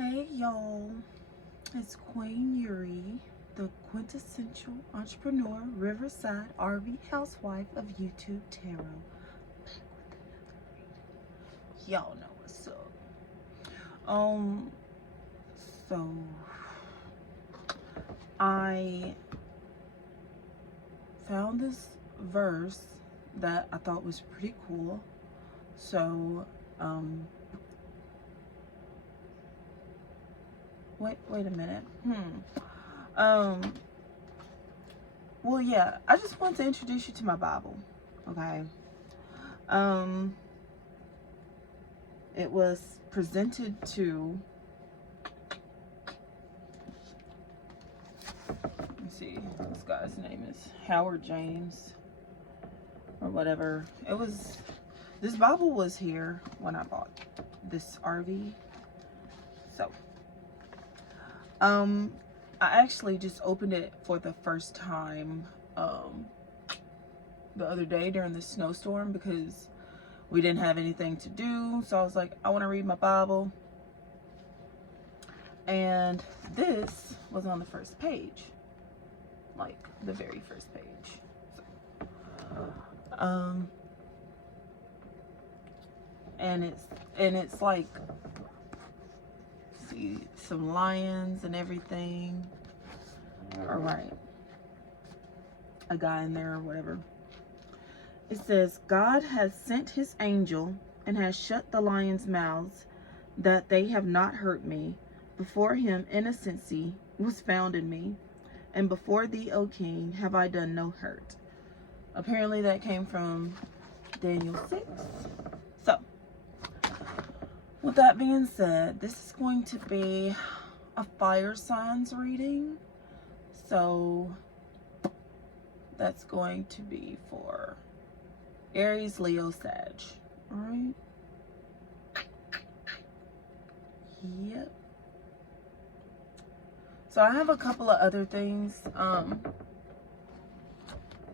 Hey y'all, it's Queen Yuri, the quintessential entrepreneur, Riverside RV housewife of YouTube Tarot. Y'all know what's up. So I found this verse that I thought was pretty cool. So, wait a minute. Well, yeah, I just want to introduce you to my Bible, okay? It was presented to, let me see, this guy's name is Howard James, or whatever. This Bible was here when I bought this RV. So, I actually just opened it for the first time, the other day during the snowstorm because we didn't have anything to do. So I was like, I want to read my Bible. And this was on the first page, like the very first page. So, and it's like, see, some lions and everything. All right, a guy in there or whatever. It says, God has sent his angel and has shut the lions' mouths, that they have not hurt me. Before him innocency was found in me, and before thee, O king, have I done no hurt. Apparently that came from Daniel 6. So, with that being said, this is going to be a fire signs reading. So, that's going to be for Aries, Leo, Sag. Alright? Yep. So I have a couple of other things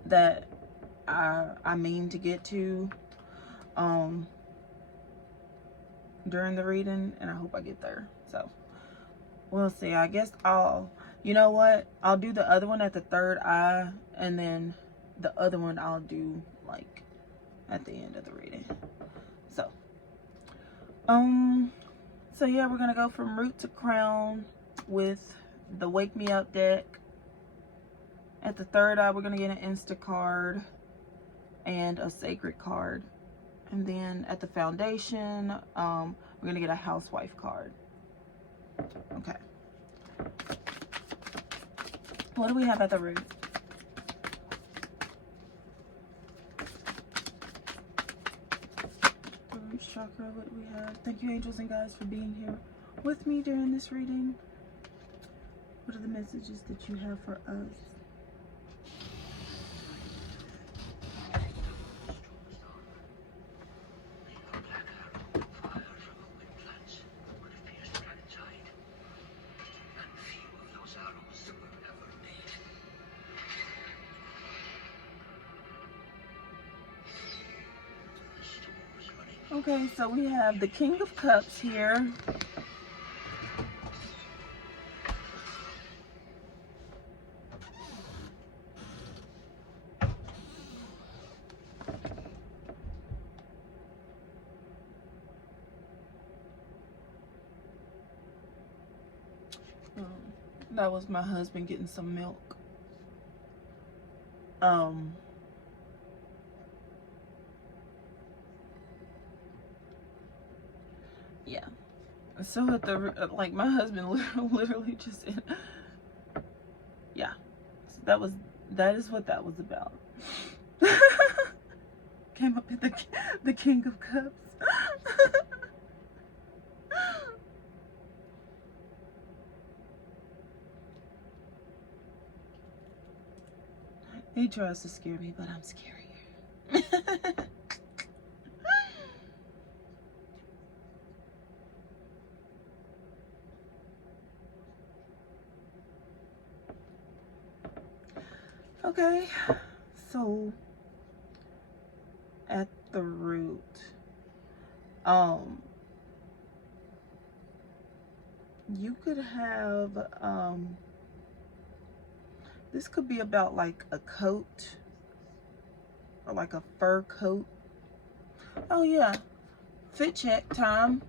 that I mean to get to during the reading, and I hope I get there. So we'll see. I guess you know what? I'll do the other one at the third eye, and then the other one I'll do like at the end of the reading. So yeah, we're gonna go from root to crown with the Wake Me Up deck. At the third eye, we're gonna get an Insta card and a sacred card. And then at the foundation, we're gonna get a housewife card. Okay. What do we have at the root? The root chakra, what do we have? Thank you, angels and guides, for being here with me during this reading. What are the messages that you have for us? Okay, so we have the King of Cups here. That was my husband getting some milk. Yeah. So at the, like, my husband literally just, yeah. So that is what that was about. Came up at the King of Cups. He tries to scare me, but I'm scarier. Okay, so at the root, you could have, this could be about like a coat or like a fur coat. Oh yeah, fit check time.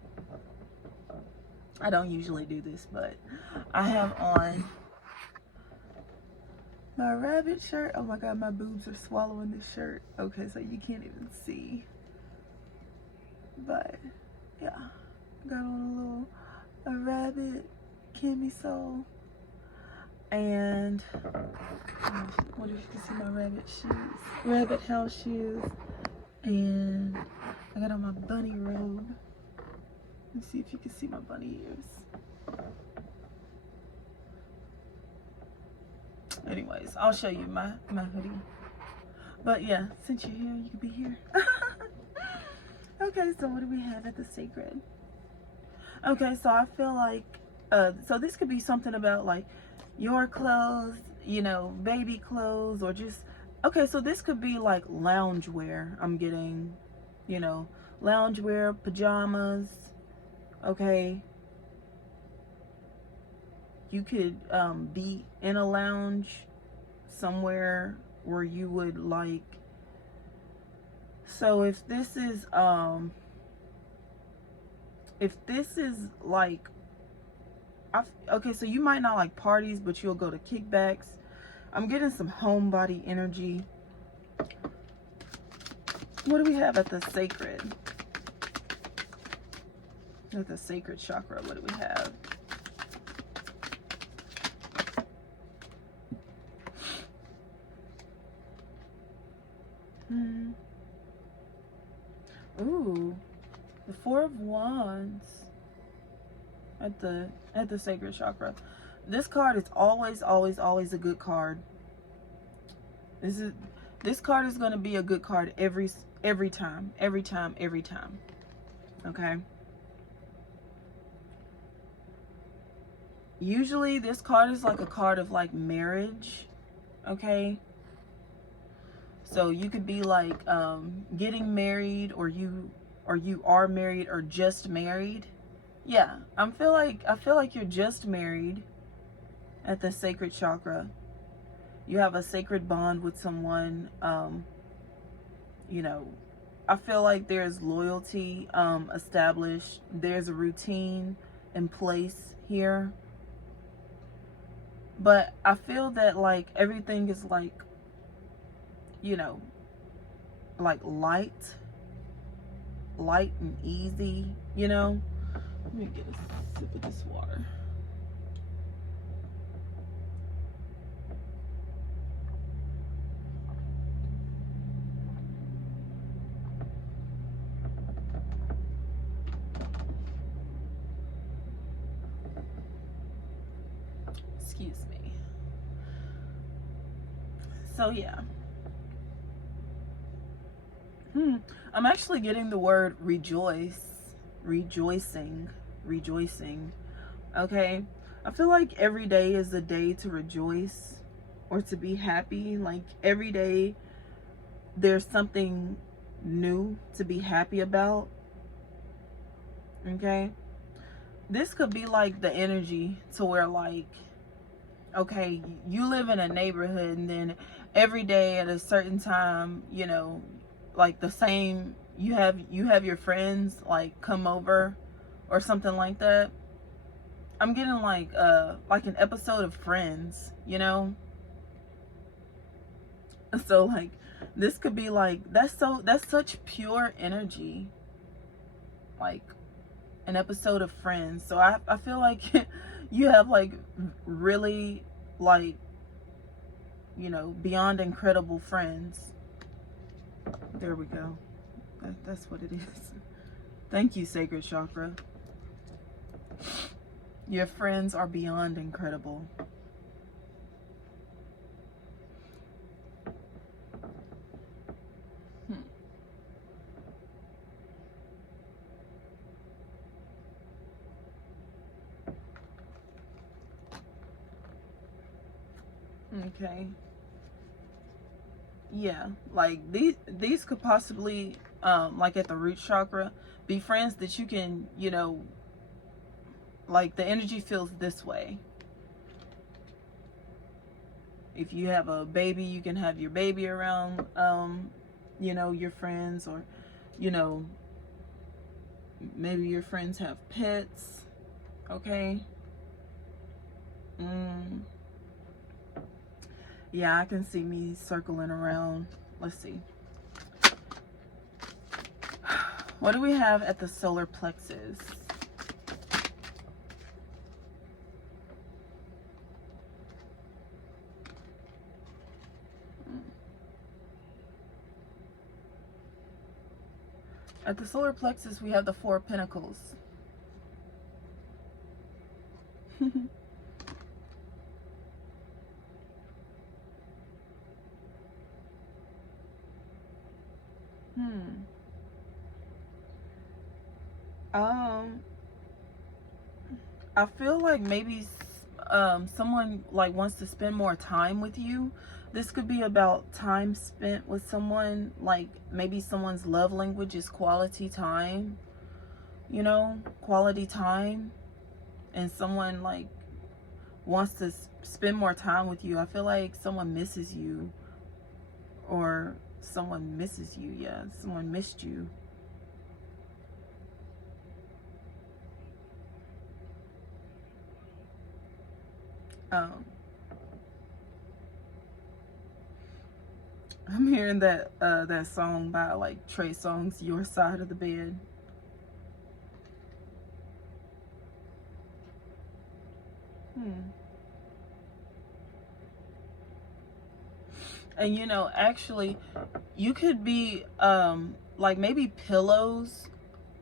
I don't usually do this, but I have on my rabbit shirt. Oh my god, my boobs are swallowing this shirt. Okay, so you can't even see. But yeah, got on a rabbit camisole. And what if you can see my rabbit shoes? Rabbit house shoes. And I got on my bunny robe. Let's see if you can see my bunny ears. Anyways, I'll show you my hoodie. But yeah, since you're here, you can be here. Okay, so what do we have at the sacred? Okay, so I feel like, so this could be something about like your clothes, you know, baby clothes, or just, okay, so this could be like loungewear. I'm getting, you know, loungewear, pajamas, okay. You could be in a lounge somewhere where you would like, so if this is like, okay, so you might not like parties, but you'll go to kickbacks. I'm getting some homebody energy. What do we have at the sacred? At the sacred chakra, what do we have? Ooh, the Four of Wands at the sacred chakra. This card is always a good card. This card is going to be a good card every time. Okay. Usually this card is like a card of like marriage. Okay. So you could be like getting married, or you are married, or just married. Yeah, I feel like you're just married at the sacred chakra. You have a sacred bond with someone. You know, I feel like there's loyalty established. There's a routine in place here. But I feel that like everything is like, you know, like light and easy, you know. Let me get a sip of this water. Excuse me. So yeah. I'm actually getting the word rejoice, rejoicing. Okay, I feel like every day is a day to rejoice or to be happy. Like every day there's something new to be happy about. Okay, this could be like the energy to where like, okay, you live in a neighborhood, and then every day at a certain time, you know, like the same, you have your friends like come over or something like that. I'm getting like an episode of Friends, you know. So like this could be like, that's such pure energy, like an episode of Friends. So I feel like you have like really like, you know, beyond incredible friends. There we go. That's what it is. Thank you, sacred chakra. Your friends are beyond incredible. Okay. Yeah, like these could possibly like at the root chakra be friends that you can, you know, like the energy feels this way. If you have a baby, you can have your baby around, you know, your friends, or, you know, maybe your friends have pets. Okay. Yeah, I can see me circling around. Let's see. What do we have at the solar plexus? At the solar plexus, we have the Four of Pentacles. I feel like maybe someone like wants to spend more time with you. This could be about time spent with someone, like maybe someone's love language is quality time, you know, quality time, and someone like wants to spend more time with you. I feel like someone misses you, or someone misses you. Yeah, someone missed you. I'm hearing that that song by like Trey Songz, Your Side of the Bed. And you know, actually, you could be like maybe pillows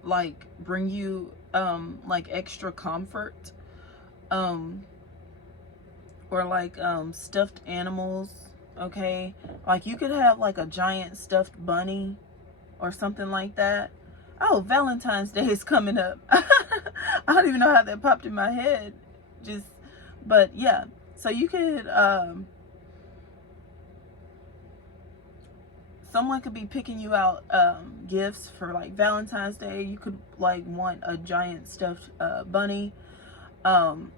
like bring you like extra comfort, or like stuffed animals. Okay, like you could have like a giant stuffed bunny or something like that. Oh, Valentine's Day is coming up. I don't even know how that popped in my head. Just, but yeah. So you could, someone could be picking you out gifts for like Valentine's Day. You could like want a giant stuffed bunny. But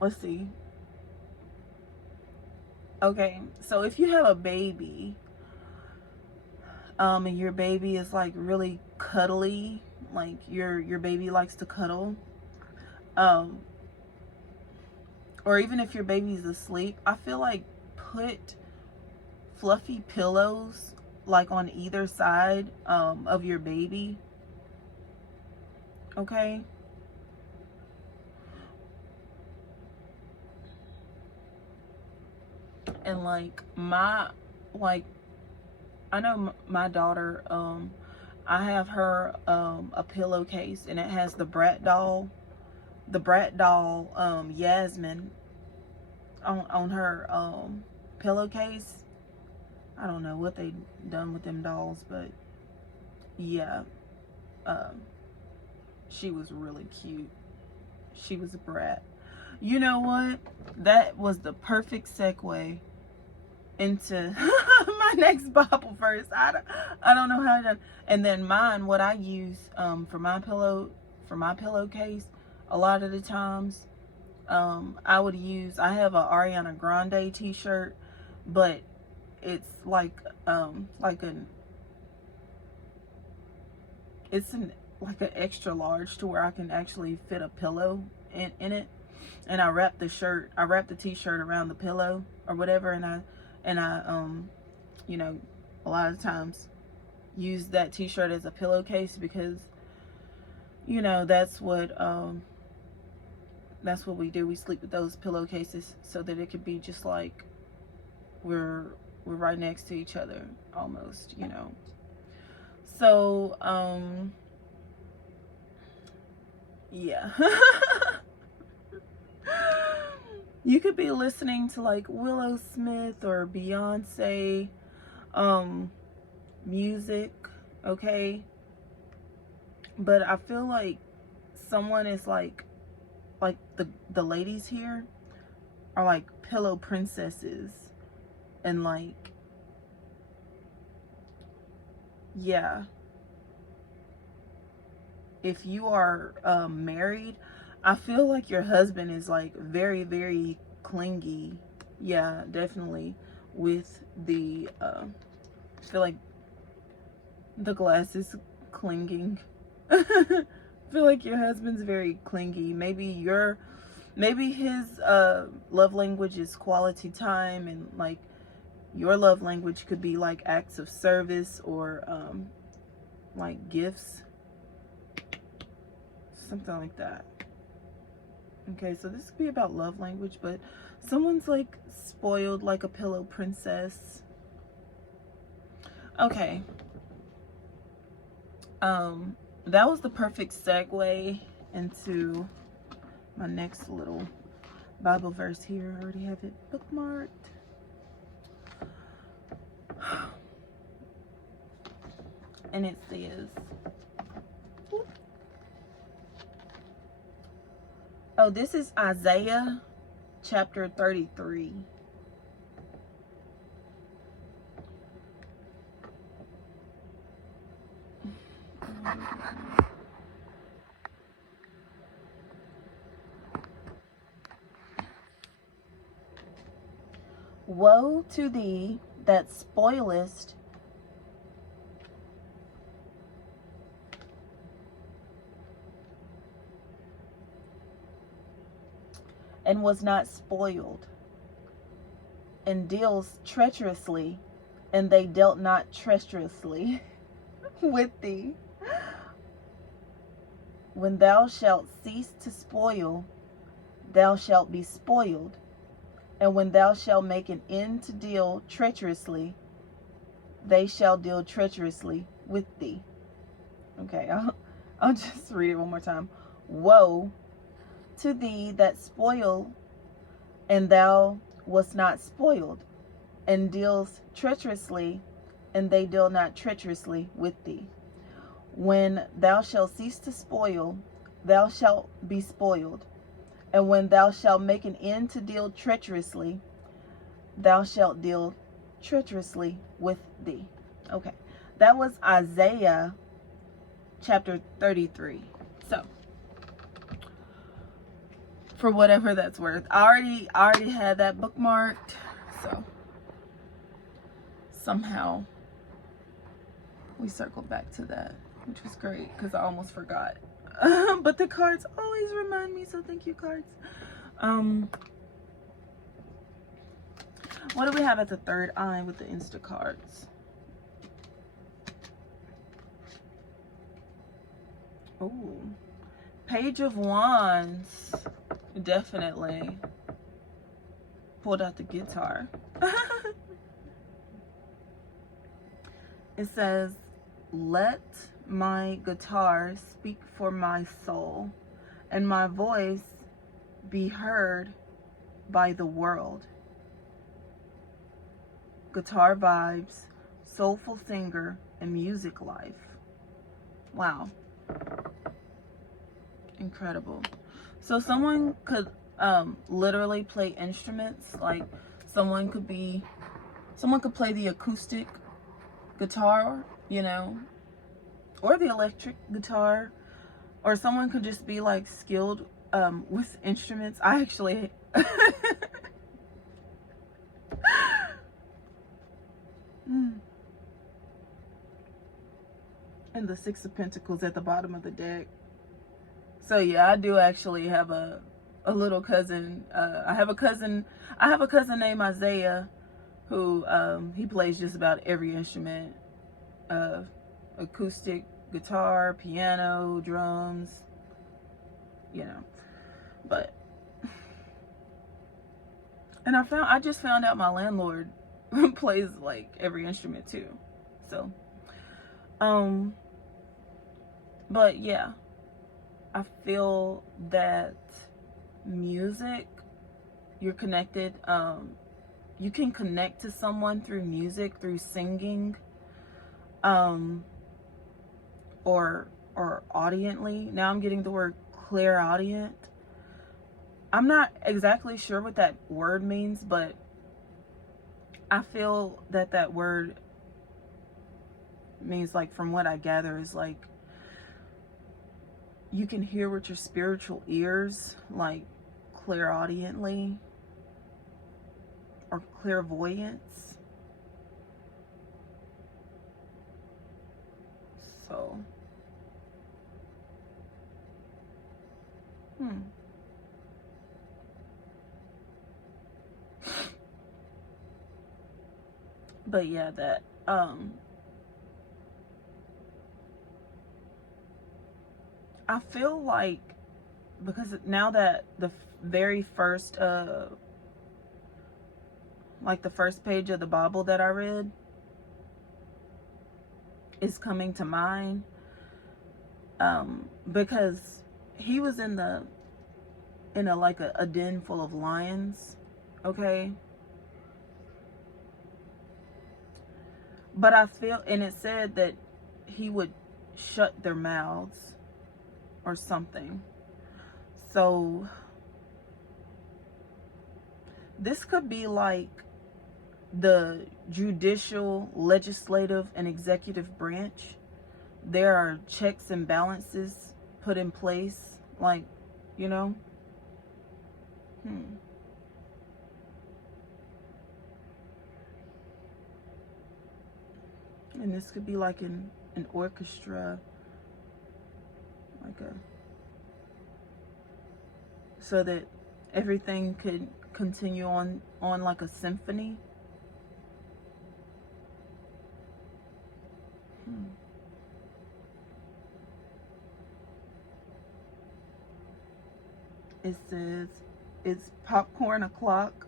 let's see. Okay, so if you have a baby, and your baby is like really cuddly, like your baby likes to cuddle, or even if your baby's asleep, I feel like put fluffy pillows like on either side of your baby. Okay. And like I know my daughter, I have her a pillowcase, and it has the Brat doll Yasmin on her pillowcase. I don't know what they done with them dolls, but yeah, she was really cute. She was a brat. You know what? That was the perfect segue into my next Bible verse. I don't know how to. And then mine, what I use for my pillowcase, a lot of the times, I have a Ariana Grande t-shirt, but it's like an extra large to where I can actually fit a pillow in it. And I wrap the t-shirt around the pillow or whatever, and I you know, a lot of times use that t-shirt as a pillowcase, because you know that's what we do. We sleep with those pillowcases so that it could be just like we're right next to each other almost, you know. So yeah. You could be listening to like Willow Smith or Beyonce music, okay? But I feel like someone is like the ladies here are like pillow princesses, and like, yeah, if you are married, I feel like your husband is like very, very clingy. Yeah, definitely. With the, I feel like the glass is clinging. I feel like your husband's very clingy. Maybe his love language is quality time, and like your love language could be like acts of service or like gifts, something like that. Okay, so this could be about love language, but someone's like spoiled like a pillow princess. Okay. That was the perfect segue into my next little Bible verse here. I already have it bookmarked. And it says, oh, this is Isaiah chapter 33. Woe to thee that spoilest and was not spoiled, and deals treacherously, and they dealt not treacherously with thee. When thou shalt cease to spoil, thou shalt be spoiled. And when thou shalt make an end to deal treacherously, they shall deal treacherously with thee. Okay, I'll just read it one more time. Woe to thee that spoil, and thou wast not spoiled, and deals treacherously, and they deal not treacherously with thee. When thou shalt cease to spoil, thou shalt be spoiled. And when thou shalt make an end to deal treacherously, thou shalt deal treacherously with thee. Okay, that was Isaiah chapter 33. So, for whatever that's worth, I already had that bookmarked. So, somehow we circled back to that, which was great because I almost forgot. But the cards always remind me, so thank you, cards. What do we have at the third eye with the Insta cards? Oh, Page of Wands. Definitely pulled out the guitar. It says, let my guitar speak for my soul, and my voice be heard by the world. Guitar vibes, soulful singer, and music life. Wow. Incredible. So someone could literally play instruments. Like someone could play the acoustic guitar, you know, or the electric guitar, or someone could just be like skilled with instruments. I actually and the Six of Pentacles at the bottom of the deck. So yeah, I do actually have a little cousin. I have a cousin named Isaiah who he plays just about every instrument. Acoustic guitar, piano, drums, you know. But and I just found out my landlord plays like every instrument too. So but yeah, I feel that music, you're connected. You can connect to someone through music, through singing, or audiently. Now I'm getting the word clairaudient. I'm not exactly sure what that word means, but I feel that that word means, like, from what I gather, is like you can hear with your spiritual ears, like clairaudiently or clairvoyance. So, but yeah, that I feel like, because now that the very first like the first page of the Bible that I read is coming to mind, because he was in a like a den full of lions, okay? But I feel, and it said that he would shut their mouths or something. So this could be like the judicial, legislative, and executive branch. There are checks and balances put in place, like, you know. And this could be like an orchestra, like so that everything could continue on like a symphony. It says, it's popcorn o'clock,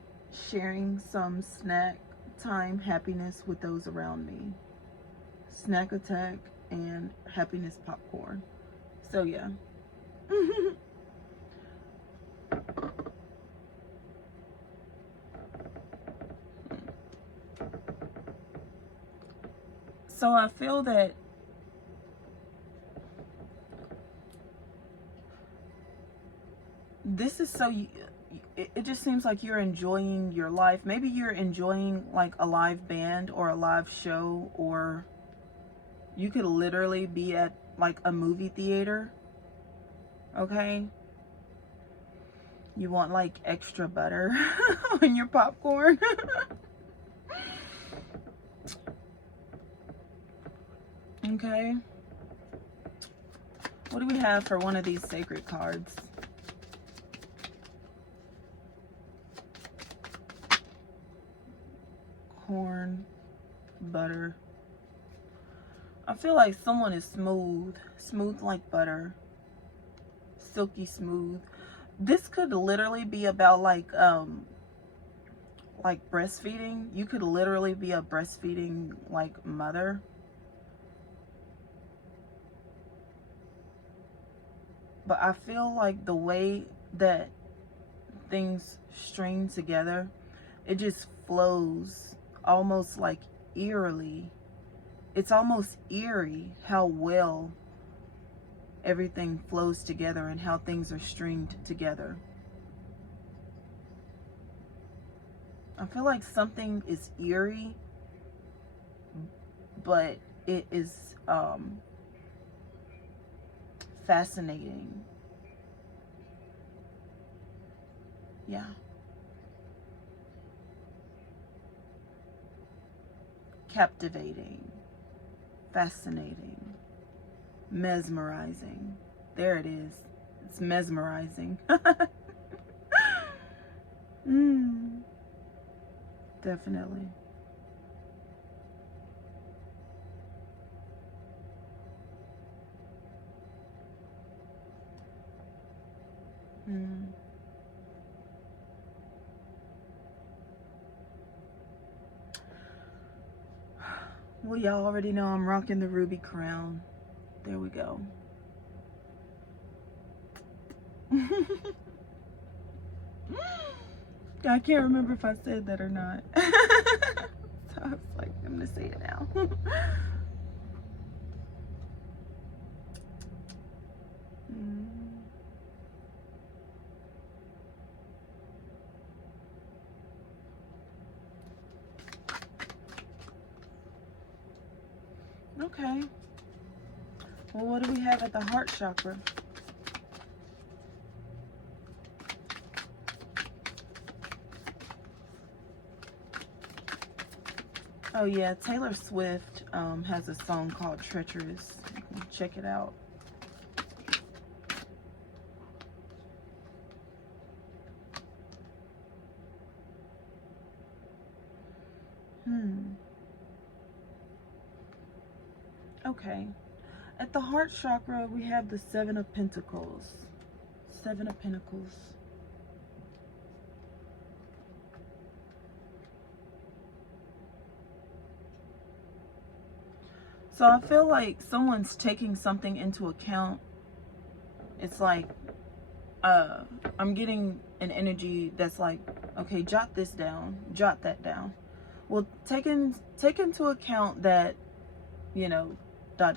sharing some snack time happiness with those around me. Snack attack and happiness popcorn. So yeah. So I feel that this is so, it just seems like you're enjoying your life. Maybe you're enjoying like a live band or a live show, or you could literally be at like a movie theater, okay? You want like extra butter on your popcorn. Okay. What do we have for one of these sacred cards? Corn, butter. I feel like someone is smooth like butter, silky smooth. This could literally be about like breastfeeding. You could literally be a breastfeeding like mother. But I feel like the way that things string together, it just flows almost like eerily. It's almost eerie how well everything flows together and how things are stringed together. I feel like something is eerie, but it is fascinating. Yeah. Captivating. Fascinating. Mesmerizing. There it is. It's mesmerizing. Definitely. Well, y'all already know I'm rocking the ruby crown. There we go. I can't remember if I said that or not. So I was like, I'm gonna say it now. Okay. Well, what do we have at the heart chakra? Oh yeah, Taylor Swift has a song called Treacherous. Check it out. Okay. At the heart chakra, we have the Seven of Pentacles. Seven of Pentacles. So I feel like someone's taking something into account. It's like, I'm getting an energy that's like, okay, jot this down, jot that down. Well, take into account that, you know, ... I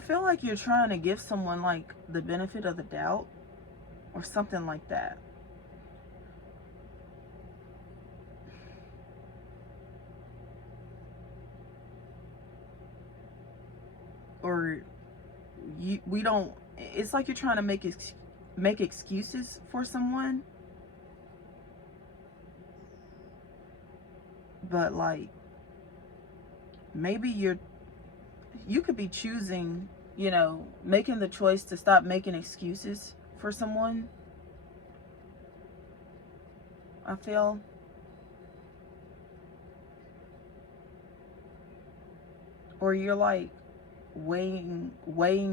feel like you're trying to give someone like the benefit of the doubt or something like that. Or we don't, it's like you're trying to make excuses for someone. But like, maybe you could be choosing, you know, making the choice to stop making excuses for someone. I feel. Or you're like weighing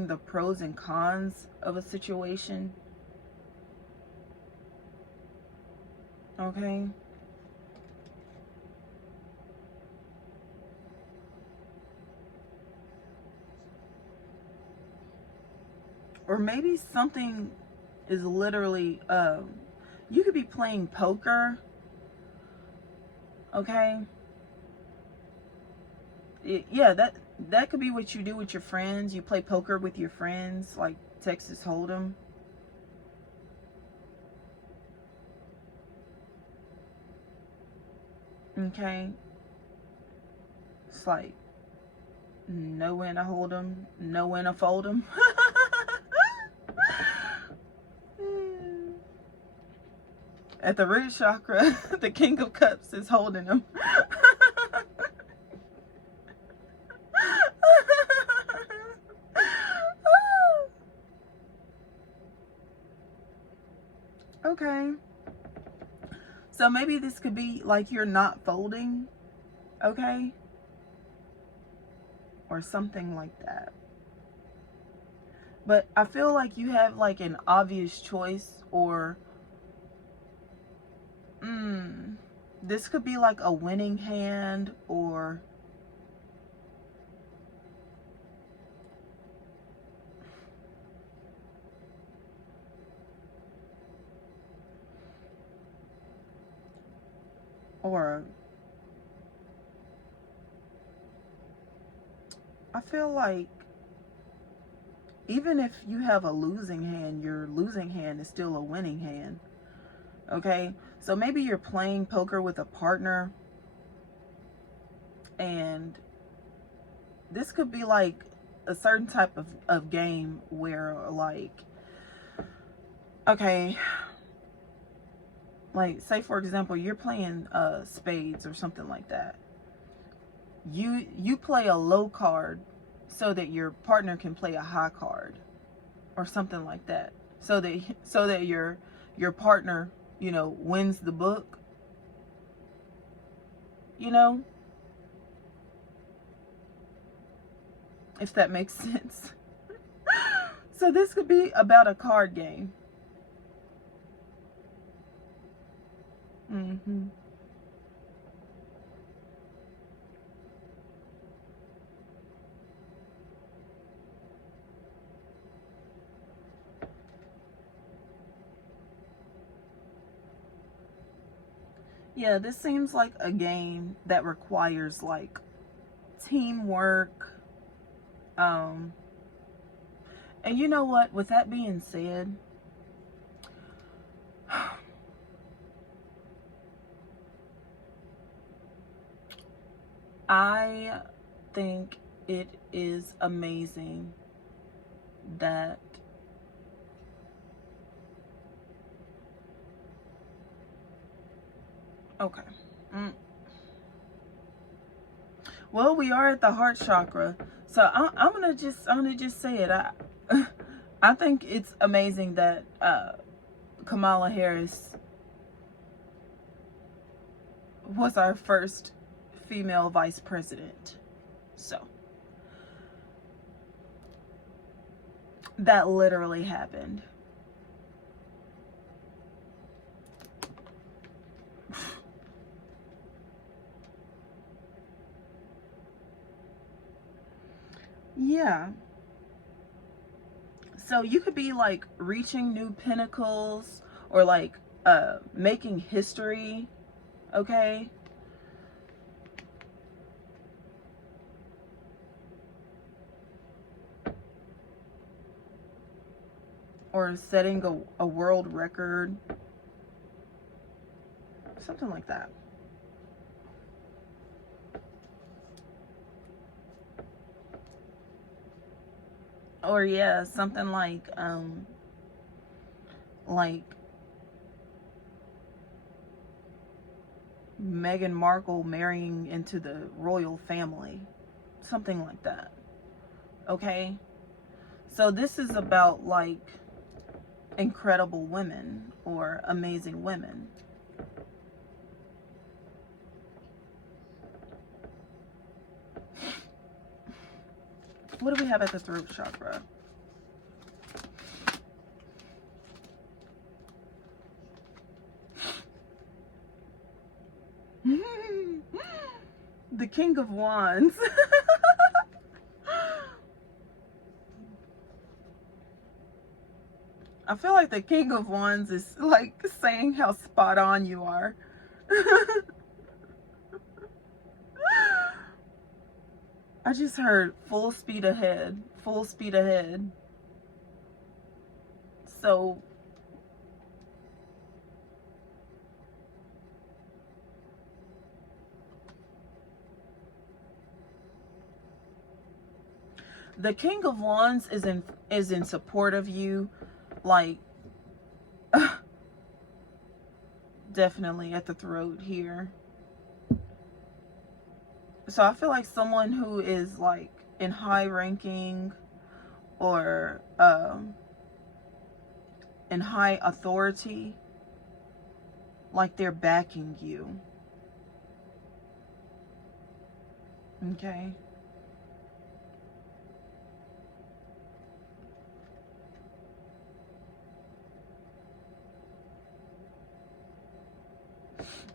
the pros and cons of a situation. Okay? Or maybe something is literally, you could be playing poker. Okay? Yeah, that could be what you do with your friends. You play poker with your friends, like Texas Hold'em. Okay? It's like, know when to hold them, know when to fold them. At the root chakra, the King of Cups is holding them. Okay. So maybe this could be like you're not folding, okay? Or something like that. But I feel like you have like an obvious choice, or this could be like a winning hand, or I feel like even if you have a losing hand, your losing hand is still a winning hand. Okay? So maybe you're playing poker with a partner, and this could be like a certain type of game where like, okay, like say for example, you're playing spades or something like that. You play a low card so that your partner can play a high card or something like that. So that your partner, you know, wins the book. You know? If that makes sense. So this could be about a card game. Yeah, this seems like a game that requires like teamwork. And you know what? With that being said, I think it is amazing that Okay. Mm. Well, we are at the heart chakra, so I'm gonna just say it. I think it's amazing that Kamala Harris was our first female vice president. So that literally happened. Yeah. So you could be like reaching new pinnacles or like making history, okay? Or setting a world record. Something like that. Or yeah, something like Meghan Markle marrying into the royal family. Something like that. Okay? So this is about like incredible women or amazing women. What do we have at the throat chakra? The King of Wands. I feel like the King of Wands is like saying how spot on you are. I just heard full speed ahead. Full speed ahead. So the King of Wands is in support of you, like definitely at the throat here. So I feel like someone who is like in high ranking or in high authority, like they're backing you. Okay.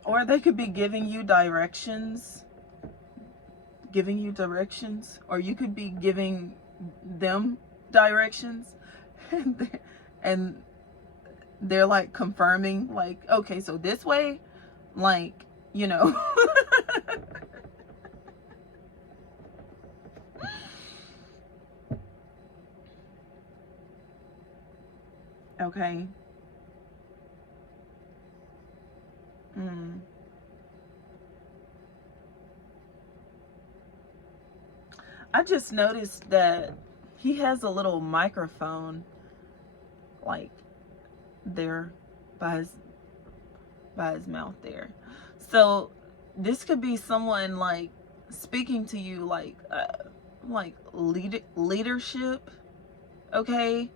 Or they could be giving you directions. Or you could be giving them directions. And they're like confirming, like, okay, so this way, like, you know. Okay. I just noticed that he has a little microphone like there by his mouth there. So this could be someone like speaking to you like leadership, okay?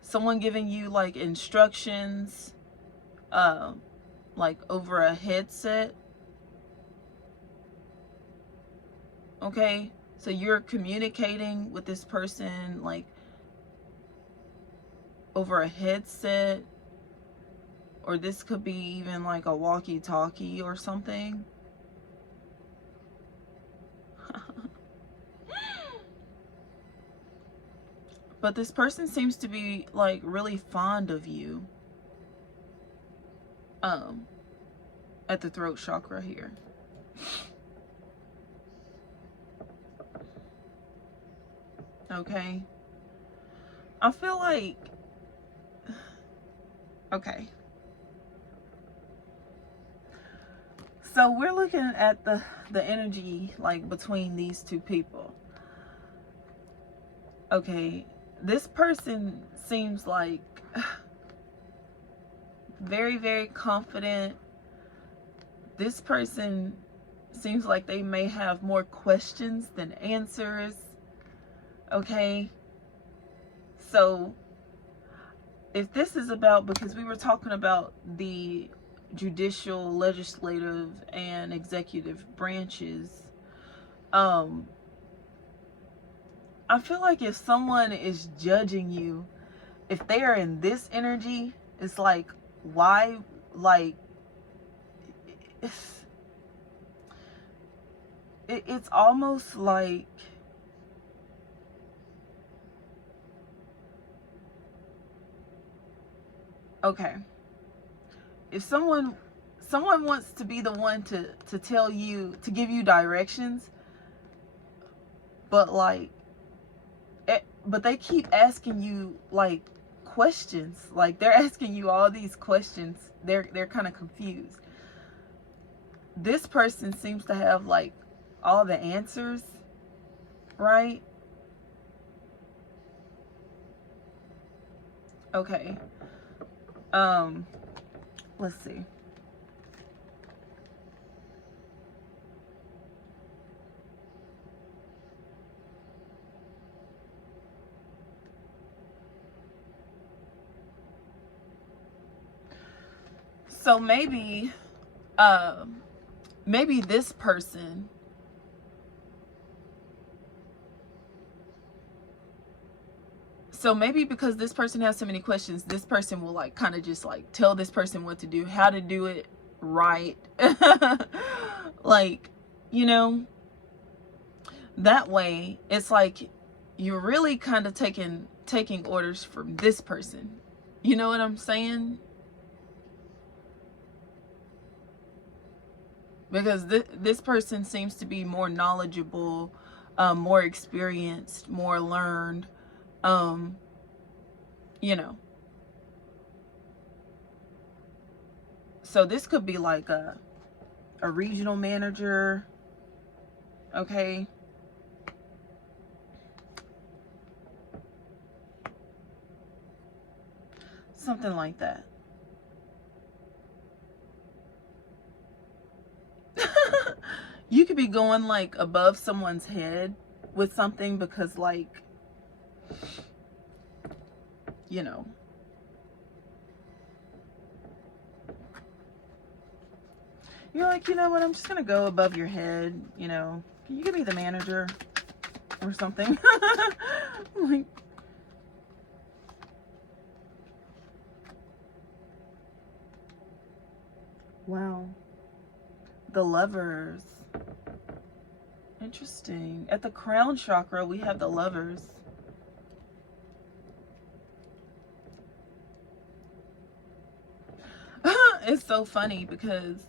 Someone giving you like instructions like over a headset. Okay? So you're communicating with this person like over a headset, or this could be even like a walkie-talkie or something. But this person seems to be like really fond of you at the throat chakra here. Okay. I feel like, okay. So we're looking at the energy like between these two people. Okay, this person seems like very, very confident, this person seems like they may have more questions than answers. Okay, so if this is about, because we were talking about the judicial, legislative, and executive branches, I feel like if someone is judging you, if they are in this energy, it's like, why, like, it's almost like, okay, if someone wants to be the one to tell you, to give you directions, but like, but they keep asking you like questions, like they're asking you all these questions, they're kind of confused. This person seems to have like all the answers, right? Okay. Let's see. So maybe maybe this person, so maybe because this person has so many questions, this person will like kind of just like tell this person what to do, how to do it right. Like, you know, that way it's like you're really kind of taking orders from this person. You know what I'm saying? Because this person seems to be more knowledgeable, more experienced, more learned, you know. So this could be like a regional manager, okay? Something like that. You could be going like above someone's head with something because like, you know, you're like, you know what, I'm just gonna go above your head, you know, can you give me the manager or something? Like, wow. The Lovers. Interesting. At the crown chakra, we have the Lovers. It's so funny because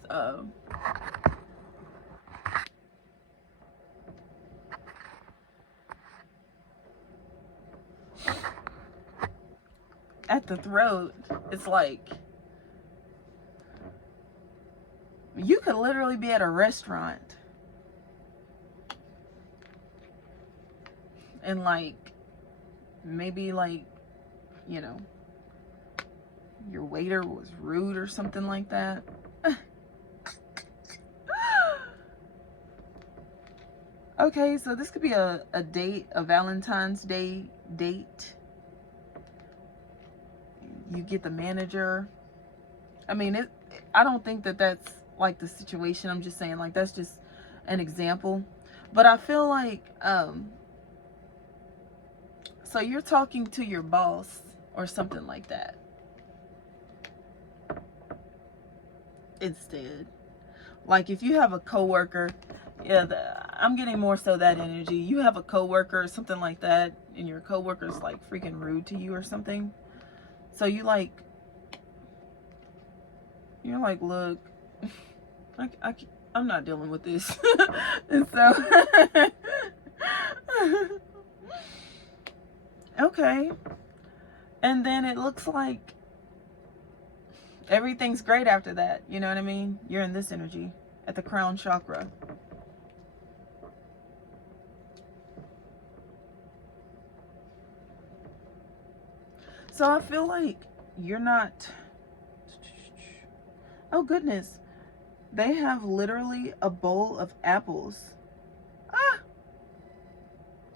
at the throat, it's like you could literally be at a restaurant and like maybe like, you know, your waiter was rude or something like that. Okay, so this could be a date, a Valentine's Day date. You get the manager. I mean, I don't think that that's like the situation. I'm just saying like that's just an example. But I feel like so you're talking to your boss or something like that instead. Like if you have a coworker, yeah, I'm getting more so that energy. You have a coworker or something like that, and your coworker's like freaking rude to you or something. So you're like, look, I'm not dealing with this. And so, okay. And then it looks like everything's great after that. You know what I mean? You're in this energy at the crown chakra. So I feel like you're not, oh goodness, They have literally a bowl of apples. Ah!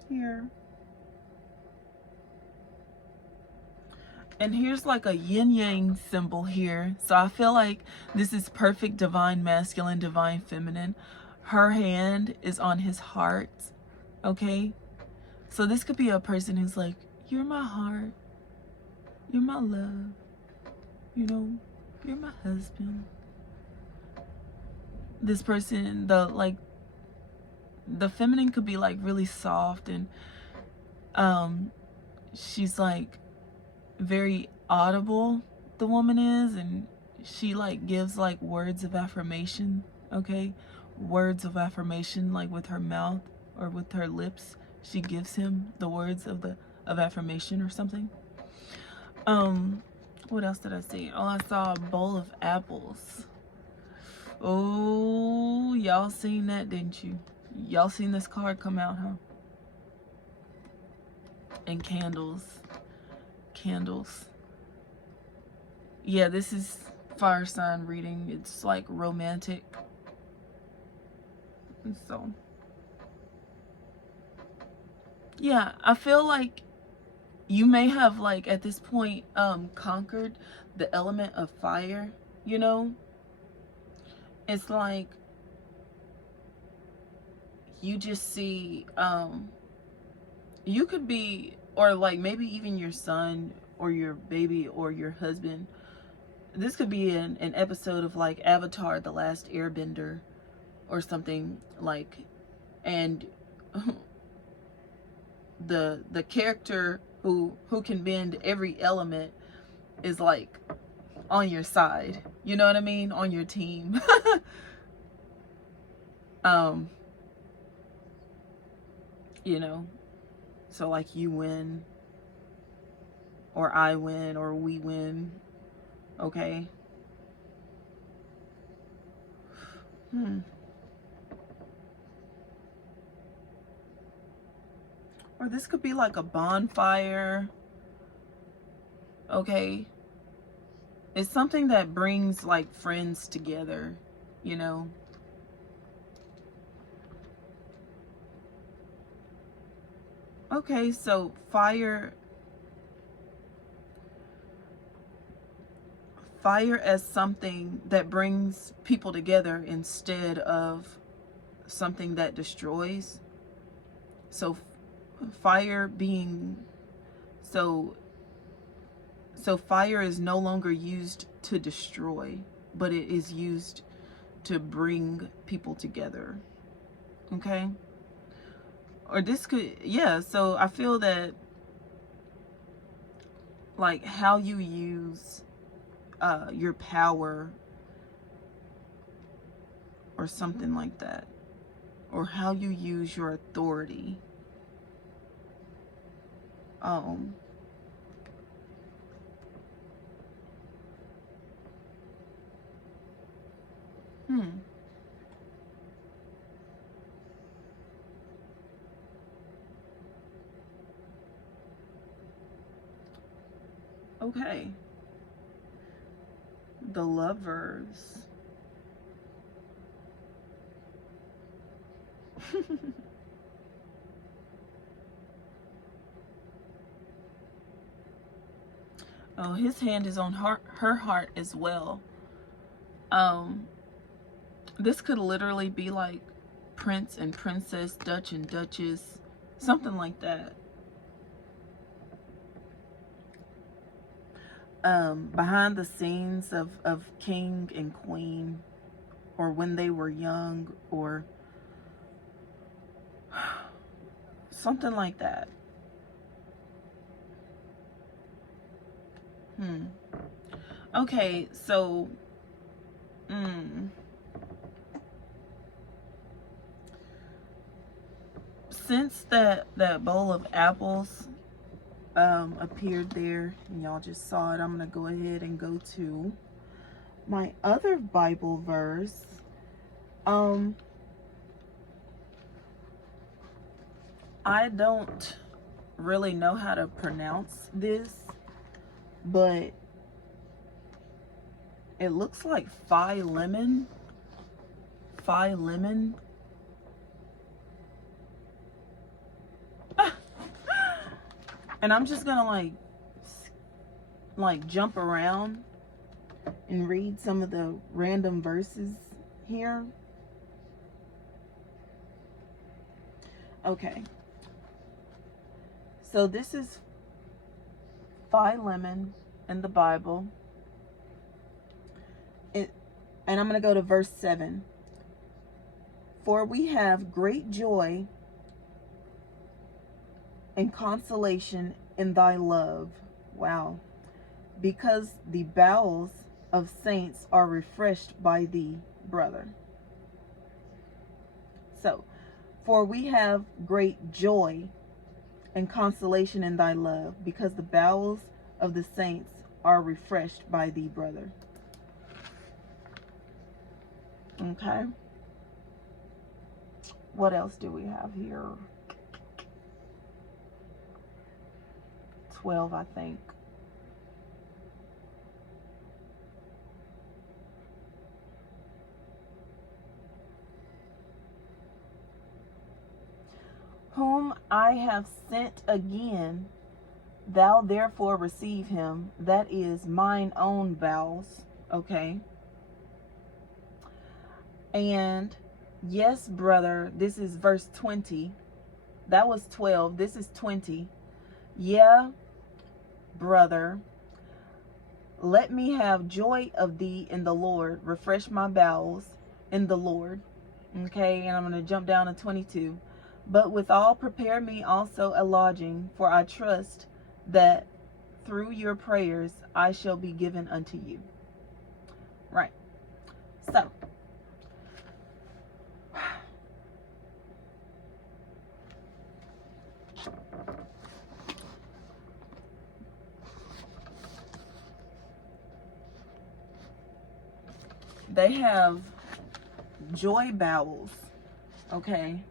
Here. And here's like a yin-yang symbol here. So I feel like this is perfect divine masculine, divine feminine. Her hand is on his heart. Okay? So this could be a person who's like, you're my heart. You're my love. You know, you're my husband. This person, the feminine could be like really soft, and she's like very audible, the woman is, and she like gives like words of affirmation. Okay, words of affirmation, like with her mouth or with her lips, she gives him the words of affirmation or something. What else did I see? Oh, I saw a bowl of apples. Oh, y'all seen that, didn't you? Y'all seen this card come out, huh? And candles. Candles. Yeah, this is fire sign reading. It's like romantic. And so, yeah, I feel like you may have like at this point conquered the element of fire, you know? It's like you just see you could be, or like maybe even your son or your baby or your husband. This could be an episode of like Avatar: The Last Airbender or something, like, and the character who can bend every element is like on your side, you know what I mean, on your team. You know, so like you win, or I win, or we win. Okay. Or this could be like a bonfire. Okay. It's something that brings like friends together, you know. Okay, so fire as something that brings people together instead of something that destroys. So fire being so fire is no longer used to destroy, but it is used to bring people together. Okay? Or this could, yeah, so I feel that like how you use your power or something like that, or how you use your authority, okay, the Lovers. Oh, his hand is on her heart as well. This could literally be like Prince and Princess, Dutch and Duchess, something like that. Behind the scenes of King and Queen, or when they were young, or something like that. Okay, so since that bowl of apples appeared there and y'all just saw it, I'm gonna go ahead and go to my other Bible verse. I don't really know how to pronounce this, but it looks like Phi Lemon. Philemon. And I'm just gonna like jump around and read some of the random verses here. Okay. So this is Philemon in the Bible. And I'm going to go to verse 7. For we have great joy and consolation in thy love. Wow. Because the bowels of saints are refreshed by thee, brother. So, for we have great joy and consolation in thy love, because the bowels of the saints are refreshed by thee, brother. Okay. What else do we have here? 12, I think. Whom I have sent again, thou therefore receive him. That is mine own bowels. Okay. And yes, brother, this is verse 20. That was 12. This is 20. Yeah, brother, let me have joy of thee in the Lord. Refresh my bowels in the Lord. Okay, and I'm going to jump down to 22. But withal prepare me also a lodging, for I trust that through your prayers I shall be given unto you. Right. So, they have joy bowels, okay,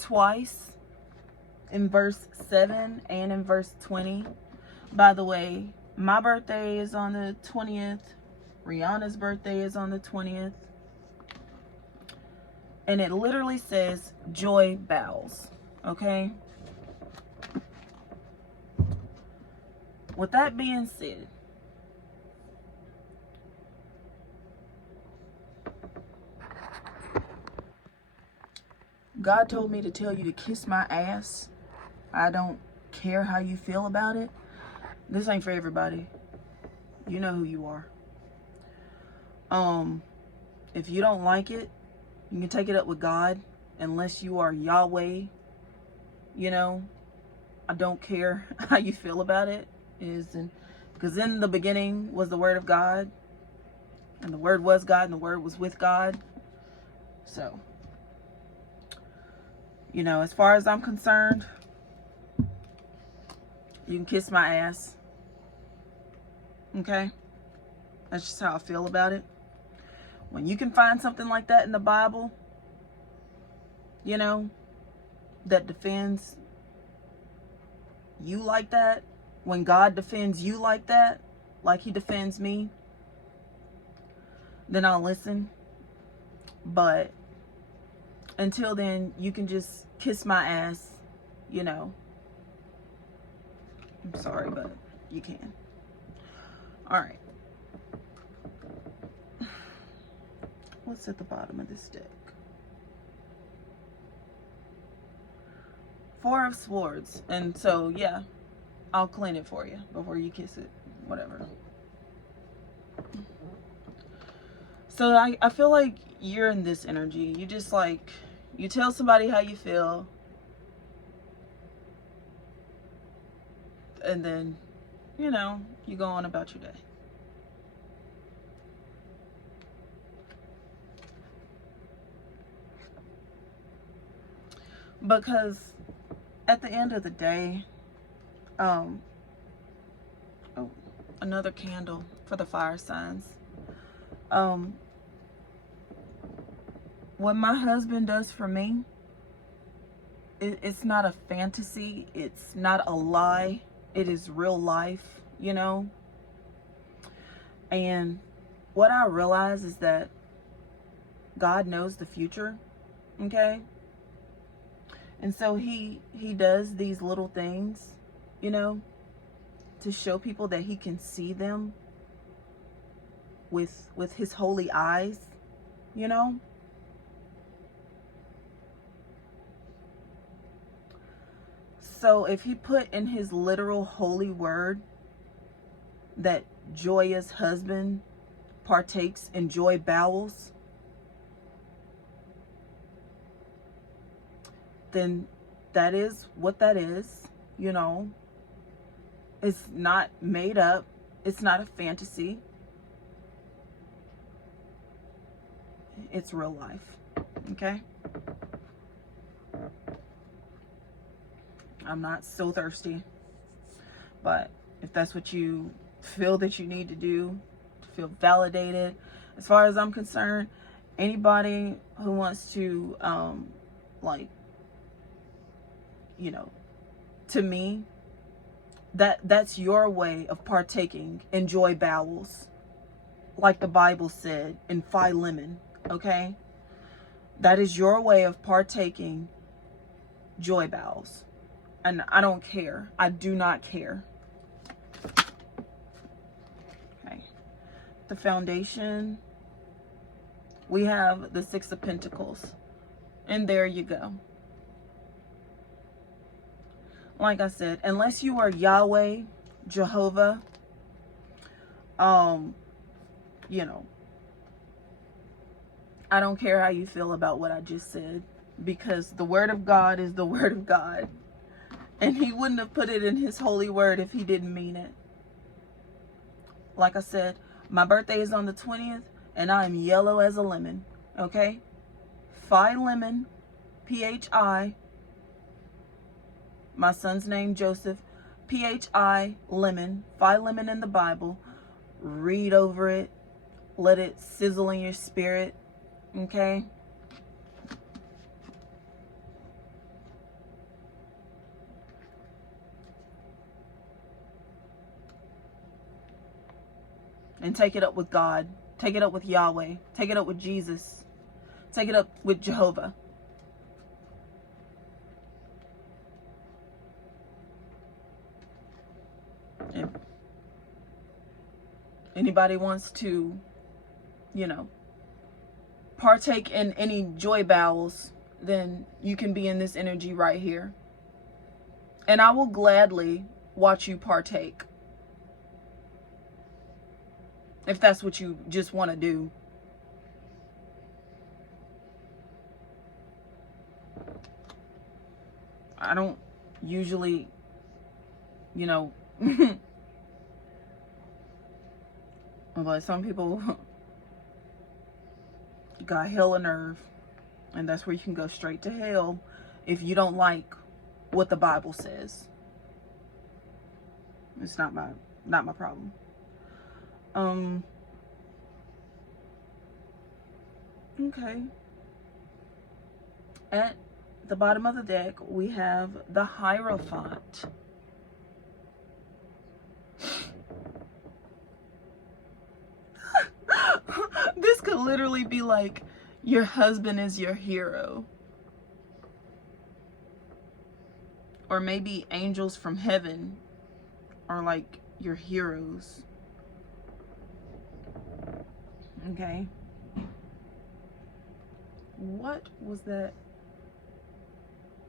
twice in verse 7 and in verse 20. By the way, my birthday is on the 20th. Rihanna's birthday is on the 20th. And it literally says joy bowels, okay? With that being said, God told me to tell you to kiss my ass. I don't care how you feel about it. This ain't for everybody. You know who you are. If you don't like it, you can take it up with God, unless you are Yahweh. You know, I don't care how you feel about it. Because in the beginning was the Word of God, and the Word was God, and the Word was with God. So, you know, as far as I'm concerned, you can kiss my ass. Okay? That's just how I feel about it. When you can find something like that in the Bible, you know, that defends you like that, when God defends you like that, like he defends me, then I'll listen. But until then, you can just kiss my ass, you know. I'm sorry, but you can. All right. What's at the bottom of this deck? 4 of Swords. And so, yeah, I'll clean it for you before you kiss it. Whatever. So I feel like you're in this energy. You just like, you tell somebody how you feel, and then, you know, you go on about your day. Because at the end of the day, oh, another candle for the fire signs. What my husband does for me, it's not a fantasy. It's not a lie. It is real life, you know. And what I realize is that God knows the future, okay? And so he does these little things, you know, to show people that he can see them with his holy eyes, you know? So if he put in his literal holy word that joyous husband partakes in joy bowels, then that is what that is, you know. It's not made up. It's not a fantasy. It's real life, okay? I'm not so thirsty, but if that's what you feel that you need to do to feel validated, as far as I'm concerned, anybody who wants to, like, you know, to me, that's your way of partaking in joy bowels, like the Bible said in Philemon, okay? That is your way of partaking joy bowels. And I don't care. I do not care. Okay. The foundation. We have the Six of Pentacles. And there you go. Like I said, unless you are Yahweh, Jehovah, you know, I don't care how you feel about what I just said, because the word of God is the word of God. And he wouldn't have put it in his holy word if he didn't mean it. Like I said, my birthday is on the 20th, and I am yellow as a lemon, okay? Phi lemon, P-H-I. My son's name, Joseph, P-H-I, lemon, Phi lemon in the Bible. Read over it. Let it sizzle in your spirit, okay? And take it up with God. Take it up with Yahweh. Take it up with Jesus. Take it up with Jehovah. If anybody wants to, you know, partake in any joy bowels, then you can be in this energy right here. And I will gladly watch you partake. If that's what you just want to do. I don't usually, you know, but some people got hella nerve, and that's where you can go straight to hell if you don't like what the Bible says. It's not my problem. Okay. At the bottom of the deck, we have the Hierophant. This could literally be like, your husband is your hero. Or maybe angels from heaven are like your heroes. Okay. What was that?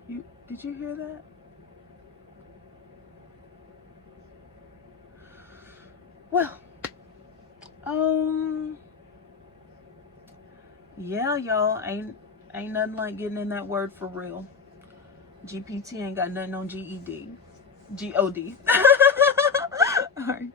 Did you hear that? Well, yeah, y'all, ain't nothing like getting in that word for real. GPT ain't got nothing on GED. GOD. All right.